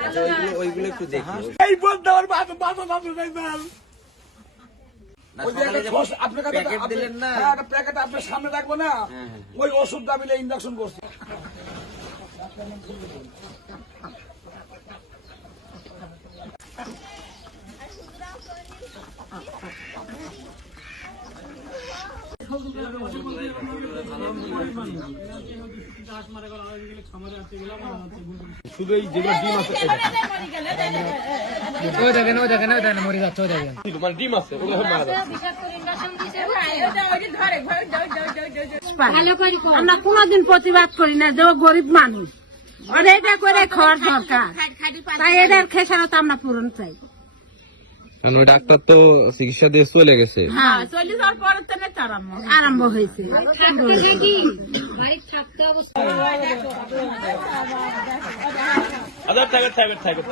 আচ্ছা ওইগুলো ওইগুলো একটু দেখি। এই বলতে আমার আপনার হ্যাঁ, একটা প্যাকেট আপনার সামনে রাখব না? হ্যাঁ, হ্যাঁ। ওই ওষুধটা মিলে ইঞ্জেকশন করছে শুধু এই যেগুলো ডিম আছে ওই দেখেন। ওই দেখেন ওই দেখেন মরে যাচ্ছে ওই দেখেন মানে ডিম আছে ওগুলো সব মারা যাবে আমরা কোনোদিন প্রতিবাদ করি না যে গরিব মানুষ। এটা করে খাওয়ার দরকার। তাই এটার খেসারত আমরা পূরণ চাই। কারণ ওই ডাক্তার তো চিকিৎসা দিয়ে চলে গেছে। হ্যাঁ। আরম্ভ। হয়েছে। আচ্ছা থাকবে থাকবে ট্যাগেট